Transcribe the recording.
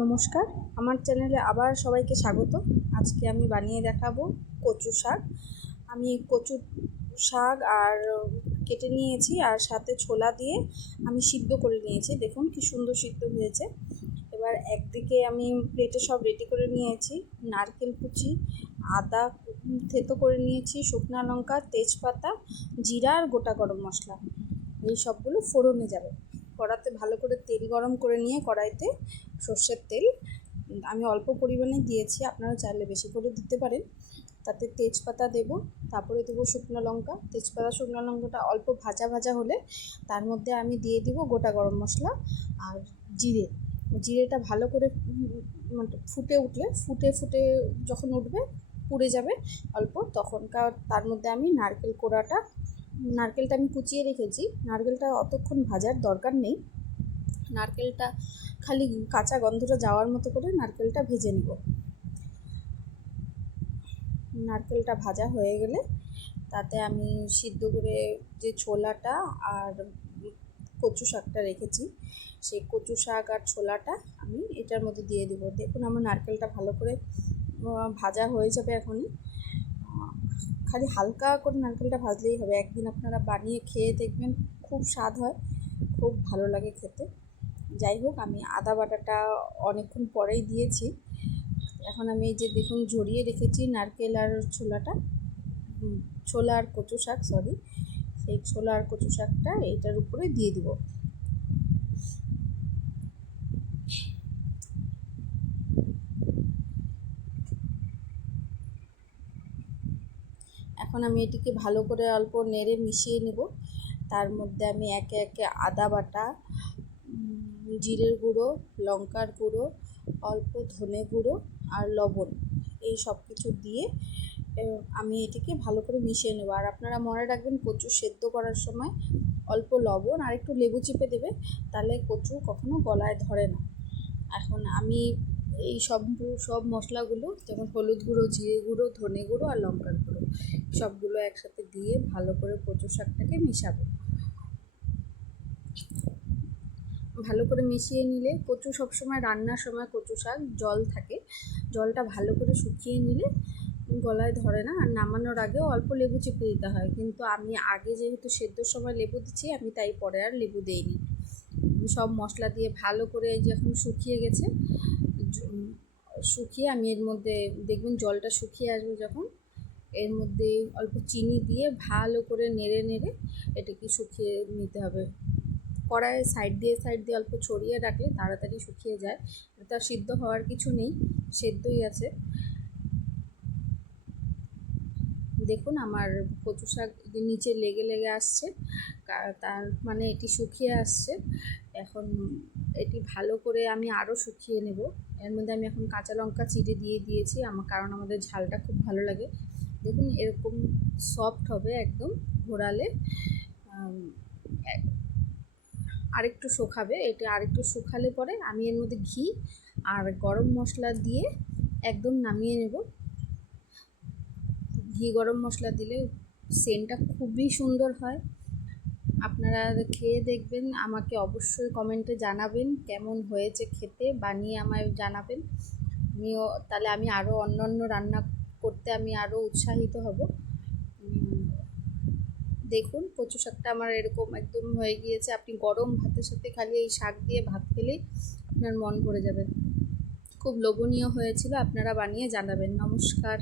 নমস্কার, আমার চ্যানেলে আবার সবাইকে স্বাগত। আজকে আমি বানিয়ে দেখাবো কচু শাক। আমি কচু শাক আর কেটে নিয়েছি, আর সাথে ছোলা দিয়ে আমি সিদ্ধ করে নিয়েছি। দেখুন কি সুন্দর সিদ্ধ হয়েছে। এবার একদিকে আমি প্লেটে সব রেডি করে নিয়েছি। নারকেল কুচি, আদা থেতো করে নিয়েছি, শুকনো লঙ্কা, তেজপাতা, জিরা আর গোটা গরম মশলা, এই সবগুলো ফোড়নে যাবে। কড়াতে ভালো করে তেল গরম করে নিয়ে কড়াইতে সর্ষের তেল আমি অল্প পরিমাণে দিয়েছি, আপনারা চাইলে বেশি করে দিতে পারেন। তাতে তেজপাতা দেব, তারপরে দেবো শুকনো লঙ্কা। তেজপাতা শুকনো লঙ্কাটা অল্প ভাজা ভাজা হলে তার মধ্যে আমি দিয়ে দিব গোটা গরম মশলা আর জিরেটা ভালো করে ফুটে উঠলে ফুটে যখন উঠবে, পুড়ে যাবে অল্প, তখনকার তার মধ্যে আমি নারকেলটা আমি কুচিয়ে রেখেছি। নারকেলটা অতক্ষণ ভাজার দরকার নেই, নারকেলটা খালি কাঁচা গন্ধটা যাওয়ার মতো করে নারকেলটা ভেজে নেব। নারকেলটা ভাজা হয়ে গেলে তাতে আমি সিদ্ধ করে যে ছোলাটা আর কচু শাকটা রেখেছি, সেই কচু শাক আর ছোলাটা আমি এটার মধ্যে দিয়ে দেবো। দেখুন আমার নারকেলটা ভালো করে ভাজা হয়ে যাবে এখনই। খালি হালকা করে নারকেলটা ভাজলেই হবে। একদিন আপনারা বানিয়ে খেয়ে দেখবেন, খুব স্বাদ হয়, খুব ভালো লাগে খেতে। যাই হোক, আমি আদা বাটাটা অনেকক্ষণ পরেই দিয়েছি। এখন আমি এই যে দেখুন ঝরিয়ে রেখেছি নারকেল আর ছোলা আর কচু শাক, সেই ছোলা আর কচু শাকটা এইটার উপরে দিয়ে দিব। এখন আমি এটিকে ভালো করে অল্প নেড়ে মিশিয়ে নেব। তার মধ্যে আমি একে একে আদা বাটা, জিরের গুঁড়ো, লঙ্কার গুঁড়ো, অল্প ধনে গুঁড়ো আর লবণ, এই সব কিছু দিয়ে আমি এটিকে ভালো করে মিশিয়ে নেব। আর আপনারা মনে রাখবেন, কচু সেদ্ধ করার সময় অল্প লবণ আর একটু লেবু চিপে দেবে, তাহলে কচু কখনো গলায় ধরে না। এখন আমি এই সব মশলাগুলো, যেমন হলুদ গুঁড়ো, জিরে গুঁড়ো, ধনে গুঁড়ো আর লঙ্কার গুঁড়ো, সবগুলো একসাথে দিয়ে ভালো করে কচু শাকটাকে মেশাবো। ভালো করে মিশিয়ে নিলে, কচু সবসময় রান্নার সময় কচু শাক জল থাকে, জলটা ভালো করে শুকিয়ে নিলে গলায় ধরে না। আর নামানোর আগেও অল্প লেবু চিপে দিতে হয়, কিন্তু আমি আগে যেহেতু সেদ্ধর সময় লেবু দিচ্ছি, আমি তাই পরে আর লেবু দিইনি। সব মশলা দিয়ে ভালো করে যখন শুকিয়ে গেছে, শুকিয়ে আমি এর মধ্যে দেখবেন জলটা শুকিয়ে আসবে যখন, এর মধ্যে অল্প চিনি দিয়ে ভালো করে নেড়ে এটাকে শুকিয়ে নিতে হবে। কড়াইয়ে সাইড দিয়ে অল্প ছড়িয়ে রাখলে তাড়াতাড়ি শুকিয়ে যায়। এটা সিদ্ধ হওয়ার কিছু নেই, সেদ্ধই আছে। দেখুন আমার কচু শাক নিচে লেগে আসছে, তার মানে এটি শুকিয়ে আসছে। এখন এটি ভালো করে আমি আরও শুকিয়ে নেব। এর মধ্যে আমি এখন কাঁচা লঙ্কা চিড়ে দিয়েছি, কারণ আমাদের ঝালটা খুব ভালো লাগে। দেখুন এরকম সফট হবে একদম, ঘোরালে আরেকটু শুকাবে। এটা আরেকটু শুকালে পরে আমি এর মধ্যে ঘি আর গরম মশলা দিয়ে একদম নামিয়ে নেব। ঘি গরম মশলা দিলে সেন্টটা খুবই সুন্দর হয়। আপনারা খেয়ে দেখবেন, আমাকে অবশ্যই কমেন্টে জানাবেন কেমন হয়েছে খেতে, বানিয়ে আমায় জানাবেন। তাহলে আমি আরও অন্য রান্না করতে আমি আরও উৎসাহিত হব। দেখুন কচু শাকটা আমার এরকম একদম হয়ে গিয়েছে। আপনি গরম ভাতের সাথে খালি এই শাক দিয়ে ভাত খেলেই আপনার মন ভরে যাবে। খুব লোভনীয় হয়েছিল, আপনারা বানিয়ে জানাবেন। নমস্কার।